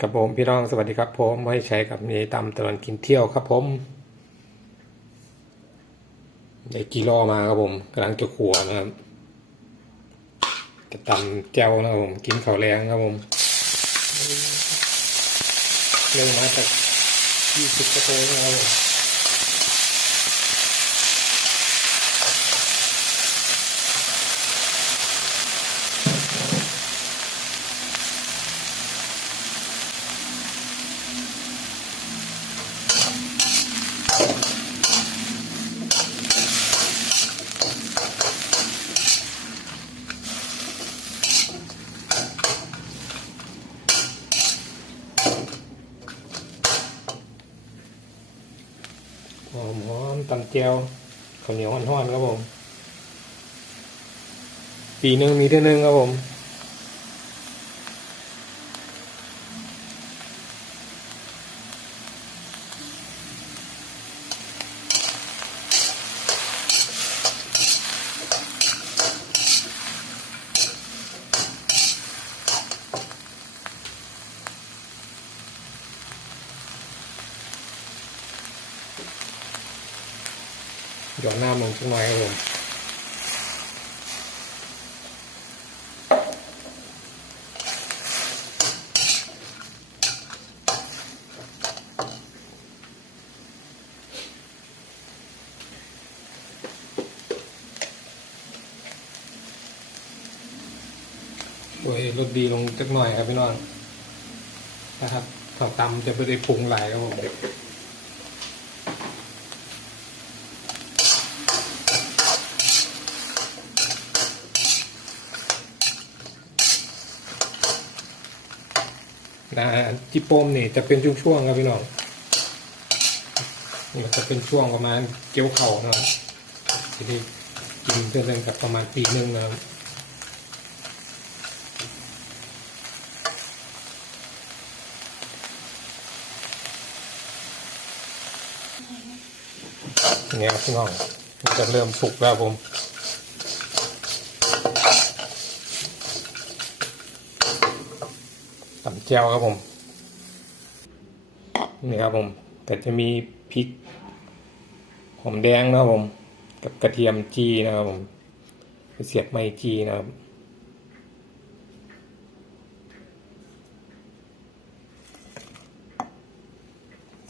กับผมพี่น้องสวัสดีครับผมไว้ใช้กับนี่ตามตลอนกินเที่ยวครับผมได้กี่ล้อมาครับผมกำลังจะขัวนะครับจะตำแจ้วนะครับผมกินข้าวแรงครับผมเรื่องมาจากยี่สิบกระโปงนะครับ หอมหอมตำแจ่วข้าวเหนียวห่อนๆครับผม ปีหนึ่งมีเท่านึงครับผม หยอดน้ำลงสักหน่อยครับผมโอ้ยรสดีลงสักหน่อยครับพี่น้องนะครับข้าตำจะไม่ได้ปรุงหลายครับผม นะจิโปมเนี่ยจะเป็นช่วงๆครับพี่น้องนี่จะเป็นช่วงประมาณเกี่ยวเข่านะครับทีนี้กินเพื่อนๆกับประมาณปีหนึ่งนะครับเนี่ยพี่น้องมันจะเริ่มสุกแล้วผม ตำแจ่วครับผม นี่ครับผมก็จะมีพริกหอมแดงนะครับผม กับกระเทียมจีนะครับผมเสียบไม้จีนะครับ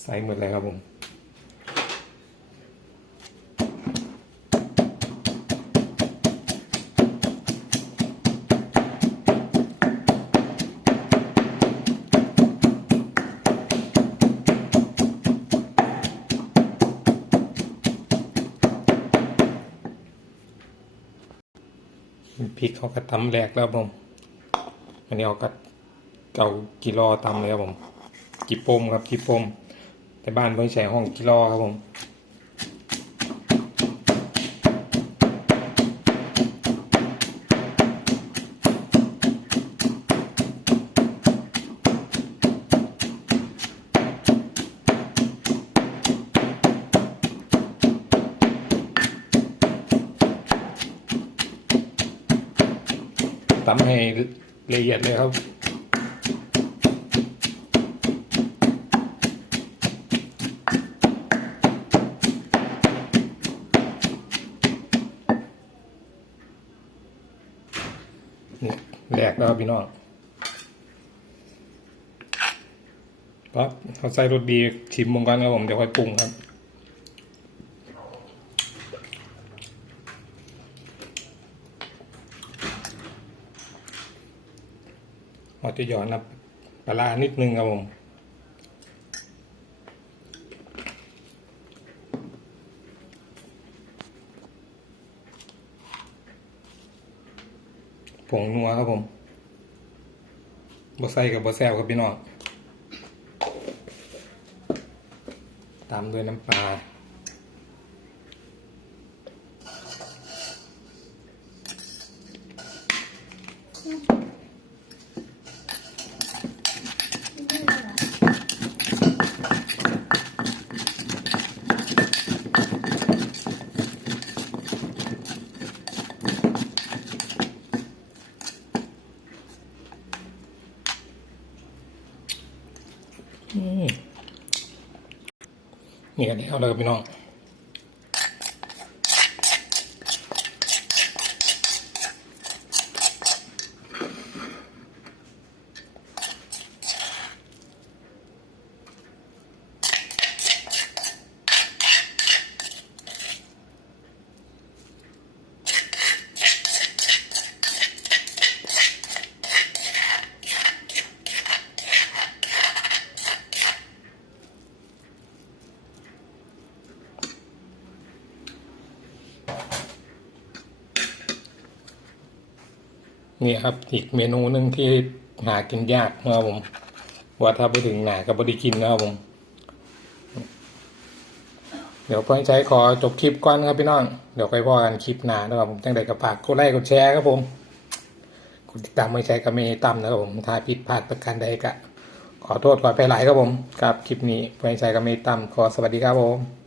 ใส่หมดเลยครับผม พริกเขาก็ตำแหลกแล้วผมอันนี้เขาก็เกากิโลตำเลยครับผมกิปมครับกิปมแต่บ้านเพิ่งใช้ห้องกิโลครับผม ตำให้ละเอียดเลยครับนี่แหลกแล้วพี่น้องปั๊บเขาใส่รสดีชิมมงกันครับผมเดี๋ยวค่อยปรุงครับ เราจะหย่อนน้ำปลานิดนึงครับผมผงนัวครับผมบะไซกับบะแซวครับพี่น้อง ตามด้วยน้ำปลา นี่กันแล้วเลยพี่น้อง นี่ครับอีกเมนูหนึ่งที่หากินยากนะครับผมว่าถ้าไปถึงหนาก็บ่ได้กินนะครับผม เดี๋ยวพ่อใช้ขอจบคลิปก่อนครับพี่น้อง เดี๋ยวไปพ่อกันคลิปหน้านะครับผมจังใดก็ฝากกดไลค์กดแชร์ครับผมกดติดตามไม่ใช้ก็ไม่ต่ำนะครับผมถ้าผิดพลาดประการใดก็ขอโทษขอไปหลายครับผมกับคลิปนี้พ่อใช้ก็ไม่ต่ำขอสวัสดีครับผม